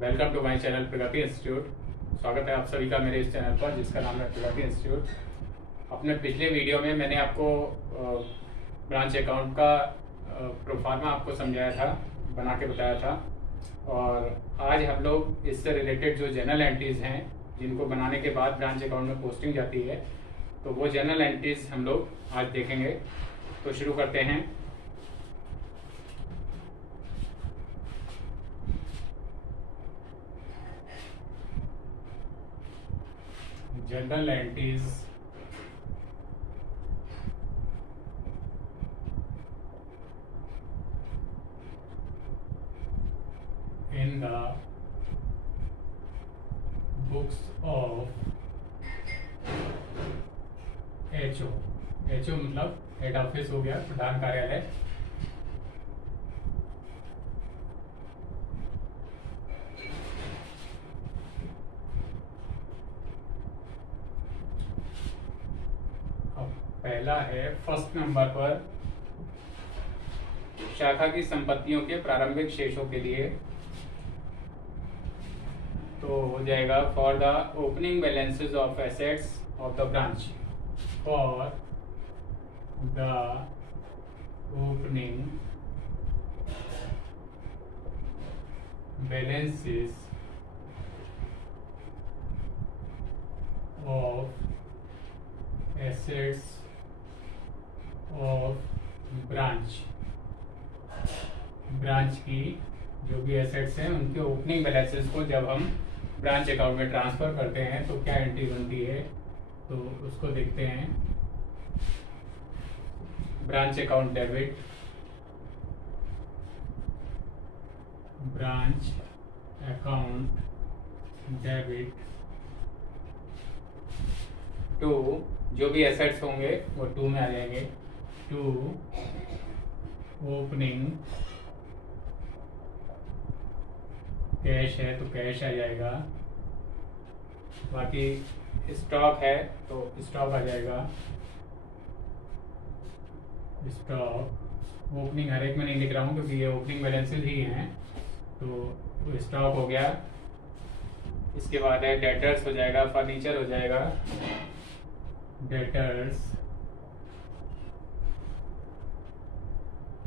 Welcome to my channel Pragati institute. स्वागत है आप सभी का मेरे इस चैनल पर जिसका नाम है प्रगति इंस्टीट्यूट। अपने पिछले वीडियो में मैंने आपको ब्रांच अकाउंट का प्रोफार्मा आपको समझाया था, बना के बताया था। और आज हम लोग इससे रिलेटेड जो जनरल एंट्रीज हैं जिनको बनाने के बाद ब्रांच अकाउंट में पोस्टिंग जाती है, तो वो जनरल एंट्रीज हम लोग आज देखेंगे। तो शुरू करते हैं। General entries in the books of HO। HO मतलब हेड ऑफिस हो गया, प्रधान कार्यालय। अब पहला है फर्स्ट नंबर पर, शाखा की संपत्तियों के प्रारंभिक शेषों के लिए। तो हो जाएगा for the opening balances of assets of the branch. For the opening balances of assets of branch. Branch की जो भी एसेट्स हैं उनके ओपनिंग बैलेंसेस को जब हम ब्रांच अकाउंट में ट्रांसफर करते हैं तो क्या एंट्री बनती है, तो उसको देखते हैं। Branch account debit, branch account debit to, जो भी एसेट्स होंगे वो टू में आ जाएंगे। टू ओपनिंग कैश है तो कैश आ जाएगा, बाकी स्टॉक है तो स्टॉक आ जाएगा। स्टॉक ओपनिंग हर एक में नहीं लिख रहा हूँ क्योंकि ये ओपनिंग बैलेंसेस ही हैं, तो स्टॉक हो गया। इसके बाद है डेटर्स हो जाएगा, फर्नीचर हो जाएगा, debtors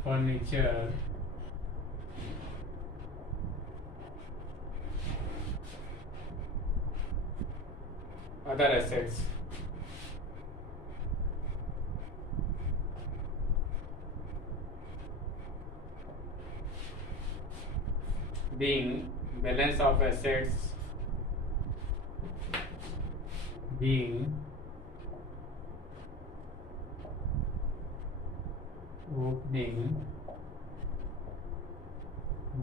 furniture, other assets, being balance of assets, being opening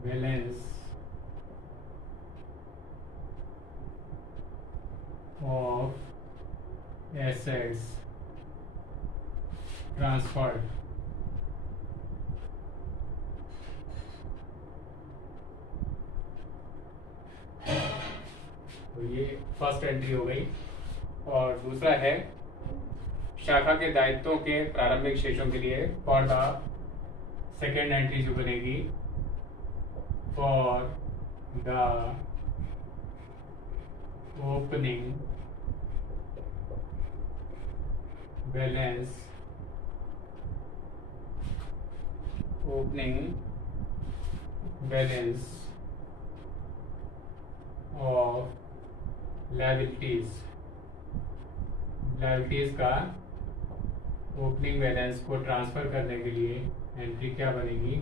balance of assets transferred। तो ये फर्स्ट एंट्री हो गई। और दूसरा है शाखा के दायित्वों के प्रारंभिक शेषों के लिए। फॉर द सेकेंड एंट्री जो बनेगी, for the opening balance, opening balance of liabilities. Liabilities का ओपनिंग बैलेंस को ट्रांसफर करने के लिए एंट्री क्या बनेगी,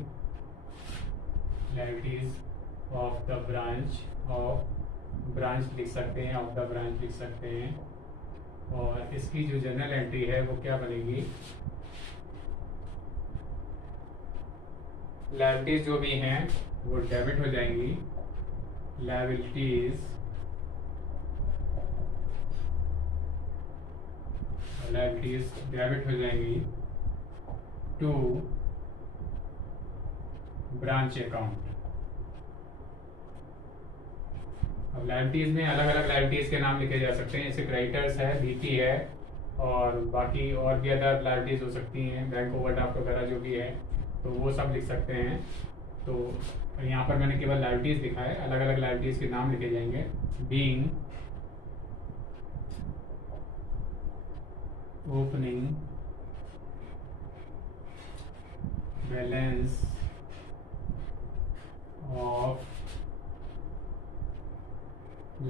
liabilities of the branch, of branch लिख सकते हैं, ऑफ द ब्रांच लिख सकते हैं। और इसकी जो जनरल एंट्री है वो क्या बनेगी, लायबिलिटीज जो भी हैं वो डेबिट हो जाएंगी। लायबिलिटीज डेबिट हो जाएंगी टू ब्रांच अकाउंट। अब लायबिलिटीज में अलग अलग लायबिलिटीज के नाम लिखे जा सकते हैं, जैसे क्रेडिटर्स है, बीटी है, और बाकी और भी अदर लायबिलिटीज हो सकती हैं, बैंक ओवरड्राफ्ट वगैरह जो भी है, तो वो सब लिख सकते हैं। तो यहाँ पर मैंने केवल लाइबिलिटीज लिखा है, अलग अलग लाइबिलिटीज के नाम लिखे जाएंगे। Being, opening balance of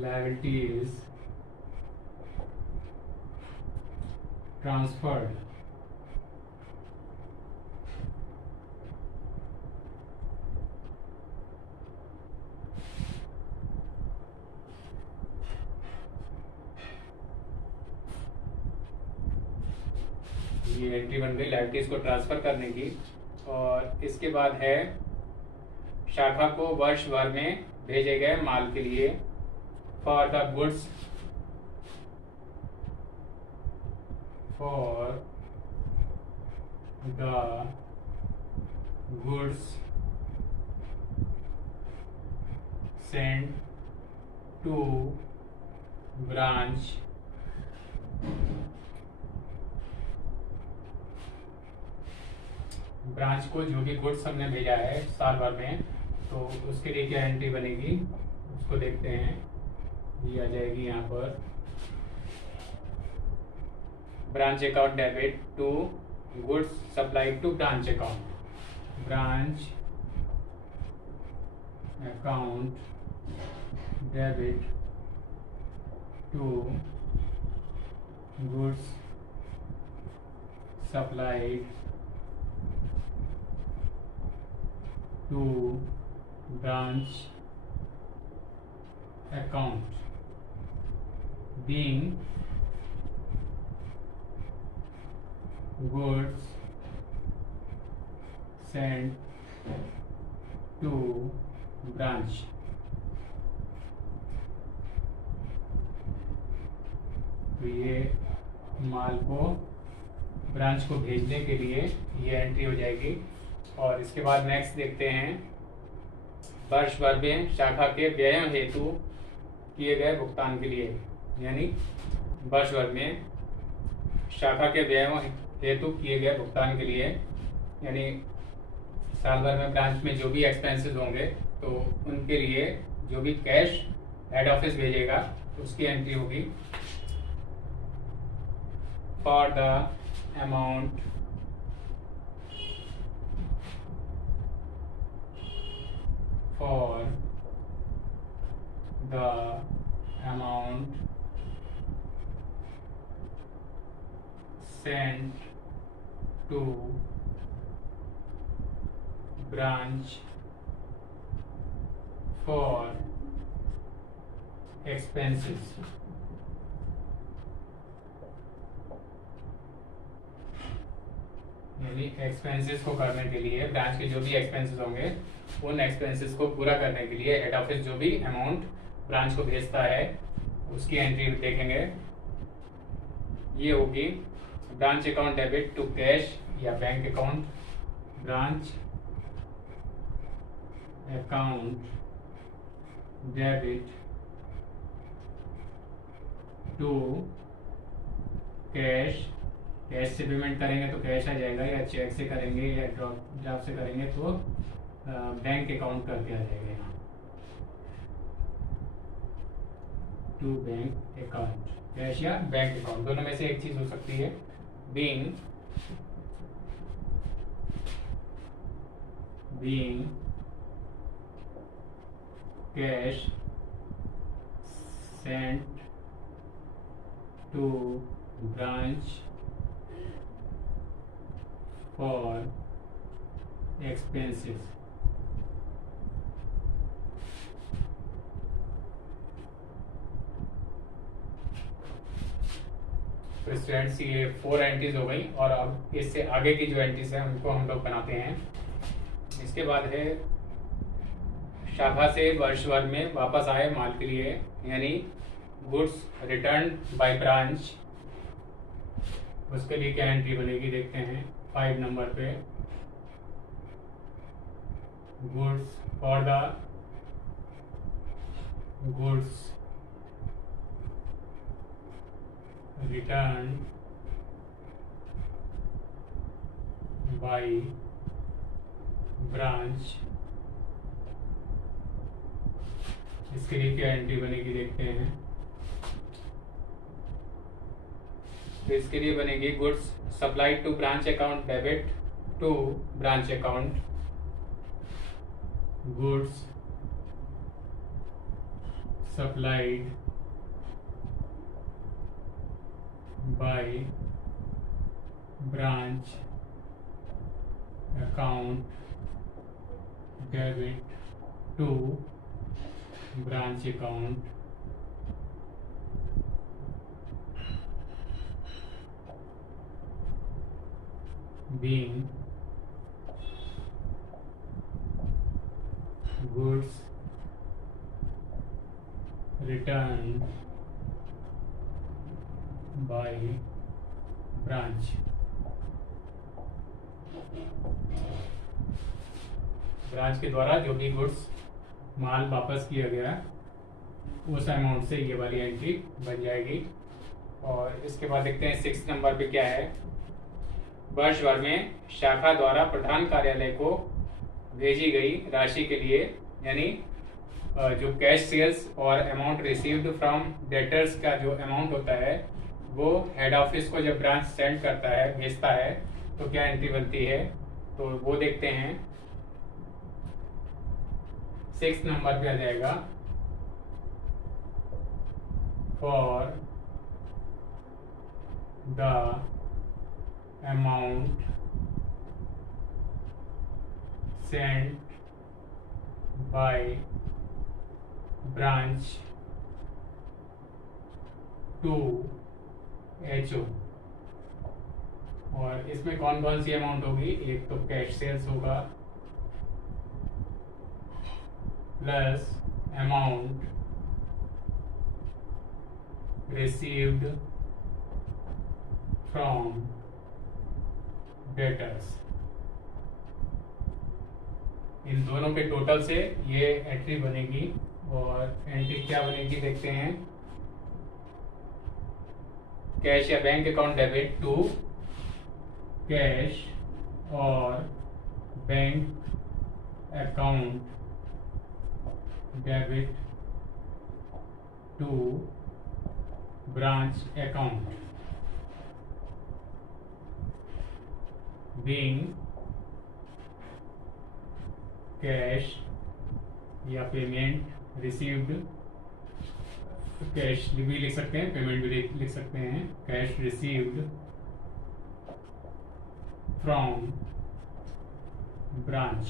liabilities transferred, ये एंट्री बन गई लाइबिलिटीज को ट्रांसफर करने की। और इसके बाद है शाखा को वर्ष भर में भेजे गए माल के लिए, for the goods, for the goods send to branch branch को जो भी गुड्स हमने भेजा है साल भर में, तो उसके लिए क्या एंट्री बनेगी उसको देखते हैं। ये आ जाएगी यहाँ पर, branch account debit to goods supplied to branch account, branch account debit to goods supplied to branch account, being goods sent to branch, तो ये माल को ब्रांच को भेजने के लिए ये एंट्री हो जाएगी। और इसके बाद नेक्स्ट देखते हैं, वर्ष भर में शाखा के व्ययों हेतु किए गए भुगतान के लिए, यानी वर्ष भर में शाखा के व्ययों हेतु किए गए भुगतान के लिए, यानी साल भर में ब्रांच में जो भी एक्सपेंसेस होंगे तो उनके लिए जो भी कैश हेड ऑफिस भेजेगा उसकी एंट्री होगी, for the amount for the amount sent to branch for expenses, यानी एक्सपेंसेस को करने के लिए ब्रांच के जो भी एक्सपेंसेस होंगे उन एक्सपेंसेस को पूरा करने के लिए हेड ऑफिस जो भी अमाउंट ब्रांच को भेजता है उसकी एंट्री देखेंगे। ये होगी branch account debit to cash या bank account, branch account debit to cash, cash से पेमेंट करेंगे तो कैश आ जाएगा, या चेक से करेंगे या ड्राफ्ट से करेंगे तो बैंक अकाउंट करके आ जाएगा यहाँ, टू बैंक अकाउंट, कैश या बैंक अकाउंट दोनों में से एक चीज हो सकती है। Being cash sent to branch for expenses, तो स्टूडेंट्स ये 4 एंट्रीज हो गई। और अब इससे आगे की जो एंट्रीज है उनको हम लोग बनाते हैं। इसके बाद है शाखा से वर्ष भर में वापस आए माल के लिए, यानी गुड्स रिटर्न बाय ब्रांच, उसके लिए क्या एंट्री बनेगी देखते हैं 5 नंबर पे। Goods for the goods return by branch इसके लिए क्या एंट्री बनेगी देखते हैं। तो इसके लिए बनेगी goods supplied to branch account debit to branch account, goods supplied by branch account debit to branch account being goods returned by branch। ब्रांच के द्वारा जो भी गुड्स माल वापस किया गया उस अमाउंट से ये वाली एंट्री बन जाएगी। और इसके बाद देखते हैं 6 नंबर पे क्या है। वर्ष भर में शाखा द्वारा प्रधान कार्यालय को भेजी गई राशि के लिए, यानी जो कैश सेल्स और अमाउंट रिसीव्ड फ्रॉम डेटर्स का जो अमाउंट होता है वो हेड ऑफिस को जब ब्रांच सेंड करता है, भेजता है, तो क्या एंट्री बनती है, तो वो देखते हैं। 6 नंबर पे आ जाएगा for the amount sent by branch to HO। और इसमें कौन कौन सी अमाउंट होगी, एक तो कैश सेल्स होगा plus amount received from debtors. इन दोनों के टोटल से ये एंट्री बनेगी। और एंट्री क्या बनेगी देखते हैं। कैश या bank account debit to cash और bank account debit to branch account being cash या पेमेंट रिसीव्ड, कैश भी लिख सकते हैं, पेमेंट भी लिख सकते हैं। Cash received from branch.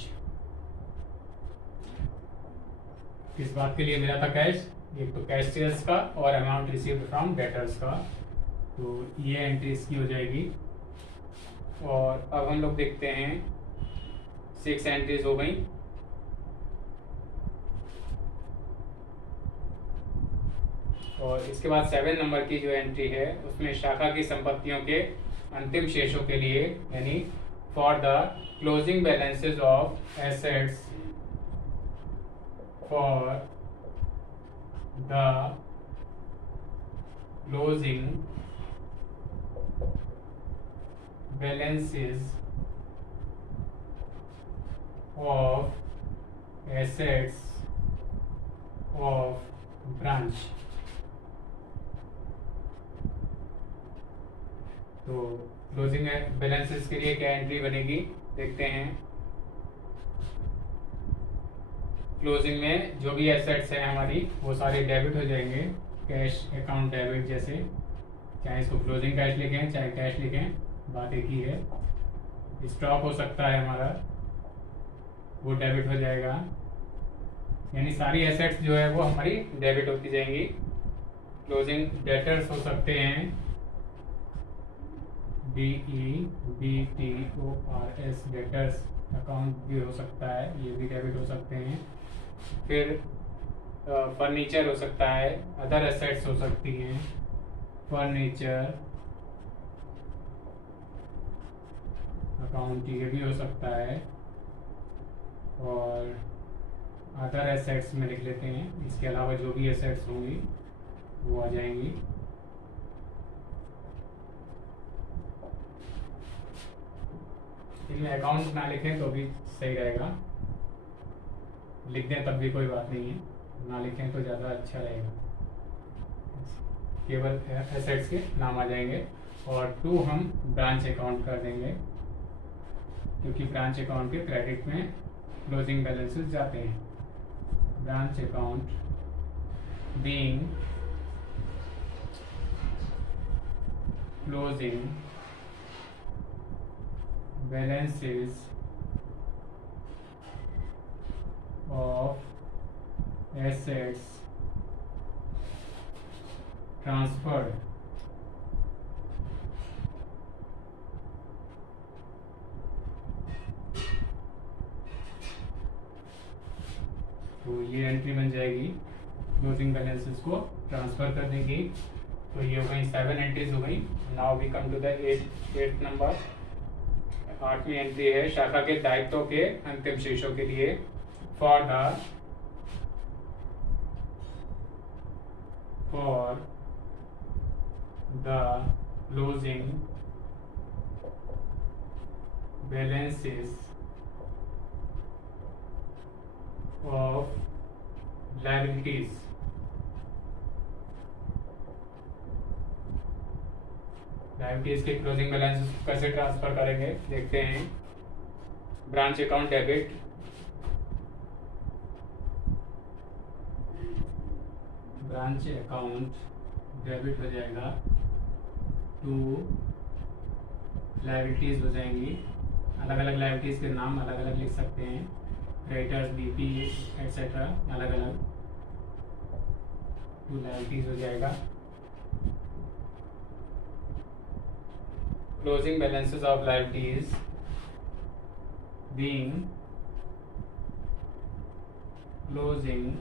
किस बात के लिए मिला था कैश, एक तो कैश सेल्स का और अमाउंट रिसीव्ड फ्रॉम डेटर्स का, तो ये एंट्री इसकी हो जाएगी। और अब हम लोग देखते हैं 6 एंट्रीज हो गई। और इसके बाद 7 नंबर की जो एंट्री है उसमें शाखा की संपत्तियों के अंतिम शेषों के लिए, यानी for the closing balances of assets for the closing balances of assets of branch। तो क्लोजिंग बैलेंसेस के लिए क्या एंट्री बनेगी देखते हैं। क्लोजिंग में जो भी एसेट्स हैं हमारी वो सारे डेबिट हो जाएंगे, कैश अकाउंट डेबिट जैसे, चाहे इसको क्लोजिंग कैश लिखें चाहे कैश लिखें, बात एक ही है। स्टॉक हो सकता है हमारा, वो डेबिट हो जाएगा, यानी सारी एसेट्स जो है वो हमारी डेबिट होती जाएंगी। क्लोजिंग डेटर्स हो सकते हैं, DEBTORS डेटर्स अकाउंट भी हो सकता है, ये भी डेबिट हो सकते हैं। फिर फर्नीचर हो सकता है, अदर एसेट्स हो सकती हैं, फर्नीचर अकाउंट ये भी हो सकता है। और अदर एसेट्स में लिख लेते हैं, इसके अलावा जो भी एसेट्स होंगी वो आ जाएंगी। इनमें अकाउंट ना लिखें तो भी सही रहेगा, लिख दें तब भी कोई बात नहीं है। ना लिखें तो ज़्यादा अच्छा रहेगा, केवल एसेट्स के नाम आ जाएंगे। और 2 हम ब्रांच अकाउंट कर देंगे, क्योंकि ब्रांच अकाउंट के क्रेडिट में क्लोजिंग बैलेंसेस जाते हैं। Branch account being closing balances of assets transferred तो ये एंट्री बन जाएगी क्लोजिंग बैलेंसेस को ट्रांसफर करने की। तो ये हो गई 7 एंट्रीज हो गई। Now we come to the 8th नंबर। 8वीं एंट्री है शाखा के दायित्वों के अंतिम शेषों के लिए for the closing balances of liabilities के क्लोजिंग बैलेंस कैसे ट्रांसफर करेंगे देखते हैं। Branch account debit, branch account debit हो जाएगा टू लायबिलिटीज हो जाएंगी। अलग अलग लायबिलिटीज के नाम अलग अलग लिख सकते हैं, क्रेडिटर्स, बीपी एटसेट्रा, अलग अलग टू लायबिलिटीज हो जाएगा। Closing balances of liabilities being closing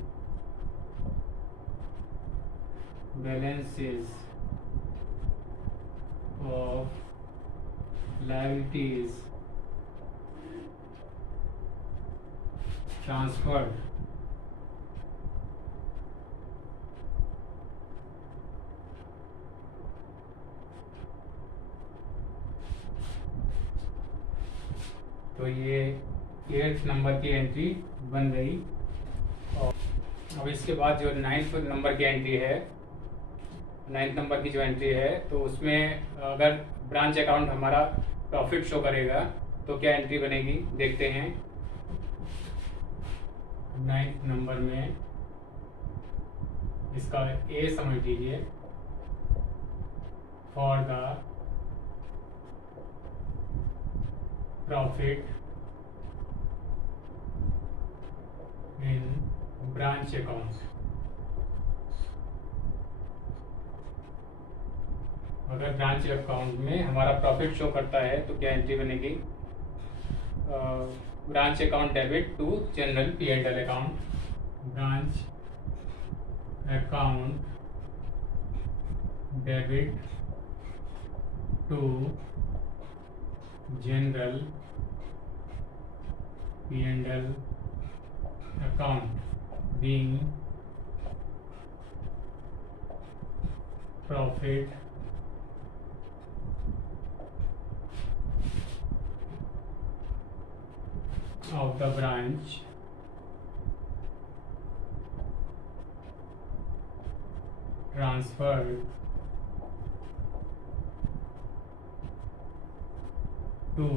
balances of liabilities transferred तो ये 8th नंबर की एंट्री बन गई। और अब इसके बाद जो 9th नंबर की एंट्री है, 9th नंबर की जो एंट्री है, तो उसमें अगर ब्रांच अकाउंट हमारा प्रॉफिट शो करेगा तो क्या एंट्री बनेगी देखते हैं। 9th नंबर में इसका ए समझ लीजिए, for the profit in branch account. अगर ब्रांच अकाउंट में हमारा प्रॉफिट शो करता है तो क्या एंट्री बनेगी। Branch account debit to general P&L account, branch account debit to general P&L account being profit of the branch transferred to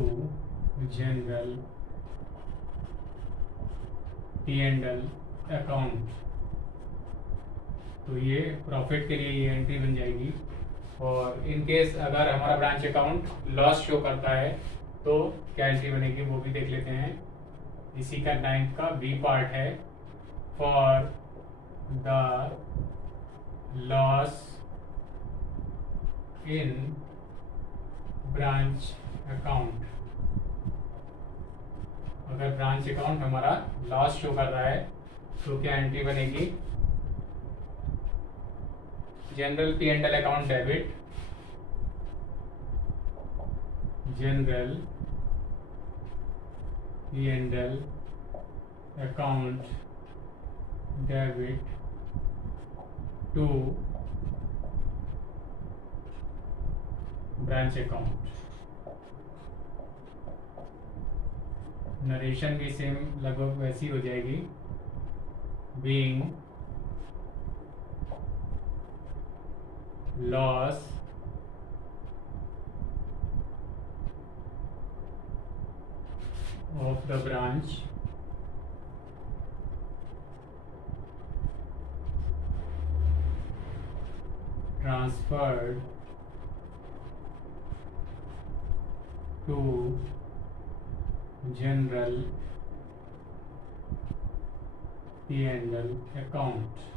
general P&L account. तो ये प्रॉफिट के लिए ये एंट्री बन जाएगी। और इन केस अगर हमारा ब्रांच अकाउंट लॉस शो करता है तो क्या एंट्री बनेगी वो भी देख लेते हैं। इसी का 9th का बी पार्ट है, for the loss in branch account. अगर ब्रांच अकाउंट हमारा लॉस शो कर रहा है तो क्या एंट्री बनेगी। General P&L account debit, general P&L account debit to branch account. Narration भी सेम लगभग वैसी हो जाएगी, being loss of the branch transferred to general P&L account.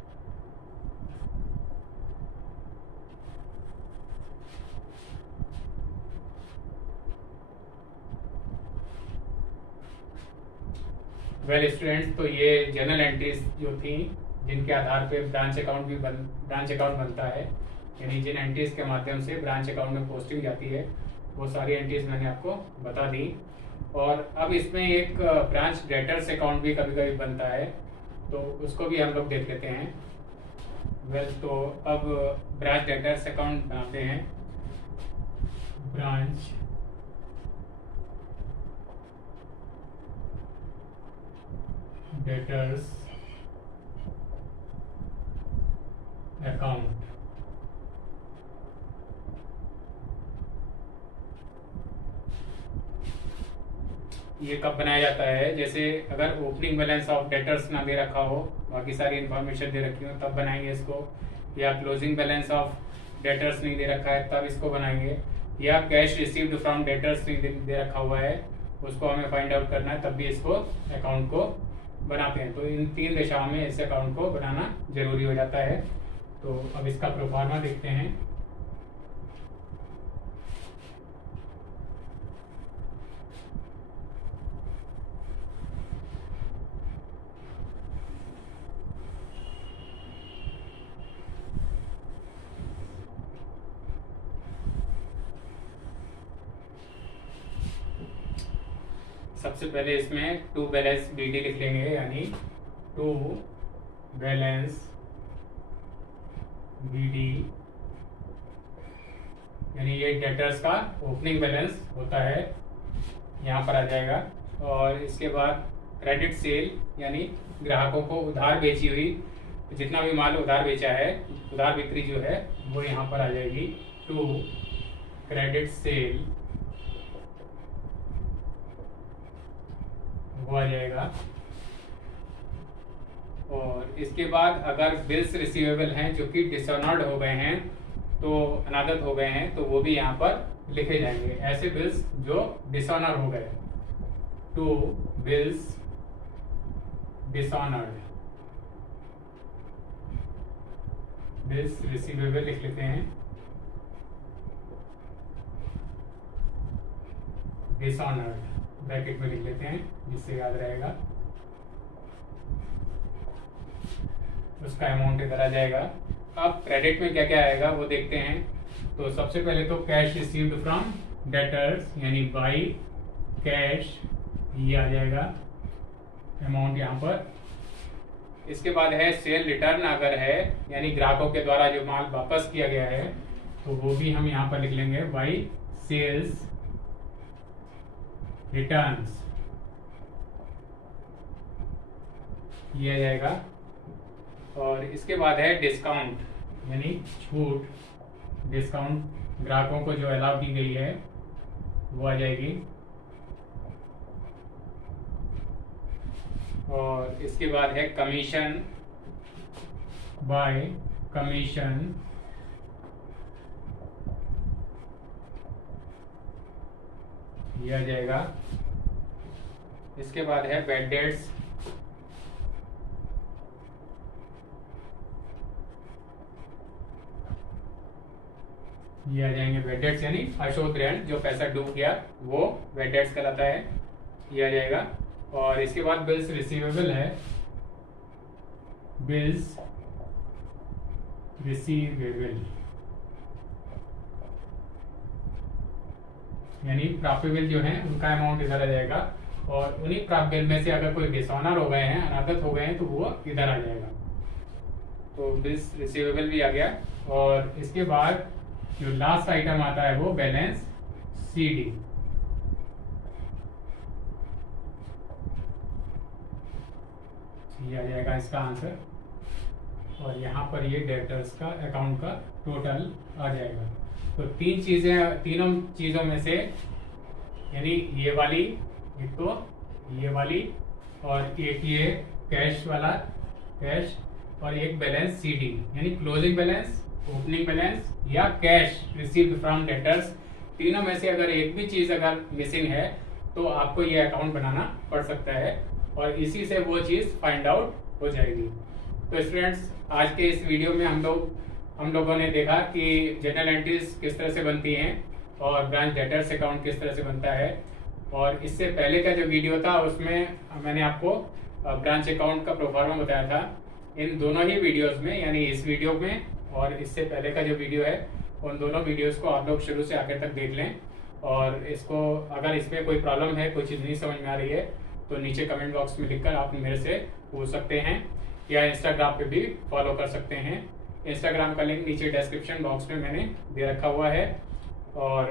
Well students, तो ये जनरल एंट्रीज जो थी जिनके आधार पे ब्रांच अकाउंट बनता है, यानी जिन एंट्रीज के माध्यम से ब्रांच अकाउंट में पोस्टिंग जाती है, वो सारी एंट्रीज मैंने आपको बता दी। और अब इसमें एक ब्रांच डेटर्स अकाउंट भी कभी कभी बनता है, तो उसको भी हम लोग देख लेते हैं। वेल, तो अब ब्रांच डेटर्स अकाउंट बनाते हैं। Branch debtors account. ये कब बनाया जाता है? जैसे अगर ओपनिंग बैलेंस ऑफ डेटर्स ना दे रखा हो, बाकी सारी इंफॉर्मेशन दे रखी हो, तब बनाएंगे इसको। या क्लोजिंग बैलेंस ऑफ डेटर्स नहीं दे रखा है, तब इसको बनाएंगे। या कैश रिसीव्ड फ्रॉम डेटर्स नहीं दे रखा हुआ है, उसको हमें फाइंड आउट करना है, तब भी इसको अकाउंट को बनाते हैं। तो इन 3 दिशाओं में इस अकाउंट को बनाना जरूरी हो जाता है। तो अब इसका प्रोफार्मा देखते हैं। सबसे पहले इसमें टू बैलेंस BD लिख लेंगे, यानी टू बैलेंस BD, यानी ये डेटर्स का ओपनिंग बैलेंस होता है, यहाँ पर आ जाएगा। और इसके बाद क्रेडिट सेल, यानी ग्राहकों को उधार बेची हुई जितना भी माल उधार बेचा है, उधार बिक्री जो है वो यहाँ पर आ जाएगी। टू क्रेडिट सेल वो आ जाएगा। और इसके बाद अगर बिल्स रिसीवेबल हैं जो कि डिसऑनर्ड हो गए हैं, तो अनादत हो गए हैं, तो वो भी यहाँ पर लिखे जाएंगे। ऐसे बिल्स जो डिसऑनर हो गए, to bills dishonoured, bills receivable लिख लेते हैं, डिसऑनर्ड ब्रैकेट में लिख लेते हैं, जिससे याद रहेगा। उसका अमाउंट इधर आ जाएगा। अब क्रेडिट में क्या क्या आएगा वो देखते हैं। तो सबसे पहले तो कैश रिसीव्ड फ्रॉम डेटर्स, यानी बाई कैश, ये आ जाएगा अमाउंट यहाँ पर। इसके बाद है सेल रिटर्न, अगर है यानी ग्राहकों के द्वारा जो माल वापस किया गया है, तो वो भी हम यहाँ पर लिख लेंगे बाई सेल्स रिटर्न्स, ये आ जाएगा। और इसके बाद है डिस्काउंट, यानी छूट, डिस्काउंट ग्राहकों को जो अलाउ की गई है वो आ जाएगी। और इसके बाद है कमीशन, बाय कमीशन, ये आ जाएगा। इसके बाद है बैड डेट्स, ये आ जाएंगे बैड डेट्स, यानी अशोध ऋण जो पैसा डूब गया वो बैड डेट्स कहलाता है, ये आ जाएगा। और इसके बाद बिल्स रिसीवेबल है, बिल्स रिसीवेबल, यानी प्राप्य बिल जो है उनका अमाउंट इधर आ जाएगा। और उन्हीं प्राप्य बिल में से अगर कोई डिसऑनर हो गए हैं, अनादत हो गए हैं, तो वो इधर आ जाएगा। तो बिल्स रिसीवेबल भी आ गया। और इसके बाद जो लास्ट आइटम आता है वो बैलेंस CD, ये आ जाएगा इसका आंसर। और यहाँ पर ये डेटर्स का अकाउंट का टोटल आ जाएगा। तो तीनों चीज़ों में से यानी ये वाली, एक तो ये वाली और एक ये कैश वाला कैश और एक बैलेंस CD यानी क्लोजिंग बैलेंस, ओपनिंग बैलेंस या कैश रिसीव्ड फ्रॉम डेटर्स, तीनों में से अगर एक भी चीज़ अगर मिसिंग है तो आपको ये अकाउंट बनाना पड़ सकता है और इसी से वो चीज़ फाइंड आउट हो जाएगी। तो स्टूडेंट्स, आज के इस वीडियो में हम लोगों ने देखा कि जर्नल एंट्रीज किस तरह से बनती हैं और ब्रांच डेटर्स अकाउंट किस तरह से बनता है। और इससे पहले का जो वीडियो था उसमें मैंने आपको ब्रांच अकाउंट का प्रोफार्मा बताया था। इन दोनों ही वीडियोस में, यानी इस वीडियो में और इससे पहले का जो वीडियो है, उन दोनों वीडियोस को आप लोग शुरू से आखिर तक देख लें। और इसको अगर इसमें कोई प्रॉब्लम है, कोई चीज़ नहीं समझ में आ रही है, तो नीचे कमेंट बॉक्स में लिखकर आप मेरे से पूछ सकते हैं या इंस्टाग्राम पे भी फॉलो कर सकते हैं। इंस्टाग्राम का लिंक नीचे डिस्क्रिप्शन बॉक्स में मैंने दे रखा हुआ है। और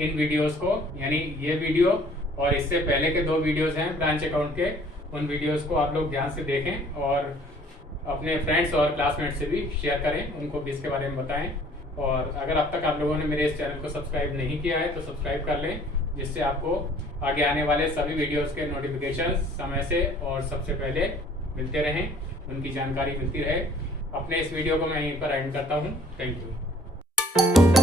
इन वीडियोस को, यानी ये वीडियो और इससे पहले के 2 वीडियोस हैं ब्रांच अकाउंट के, उन वीडियोस को आप लोग ध्यान से देखें और अपने फ्रेंड्स और क्लासमेट से भी शेयर करें, उनको भी इसके बारे में बताएं। और अगर अब तक आप लोगों ने मेरे इस चैनल को सब्सक्राइब नहीं किया है तो सब्सक्राइब कर लें, जिससे आपको आगे आने वाले सभी वीडियोस के नोटिफिकेशन समय से और सबसे पहले मिलते रहें, उनकी जानकारी मिलती रहे। अपने इस वीडियो को मैं यहीं पर एंड करता हूँ। Thank you.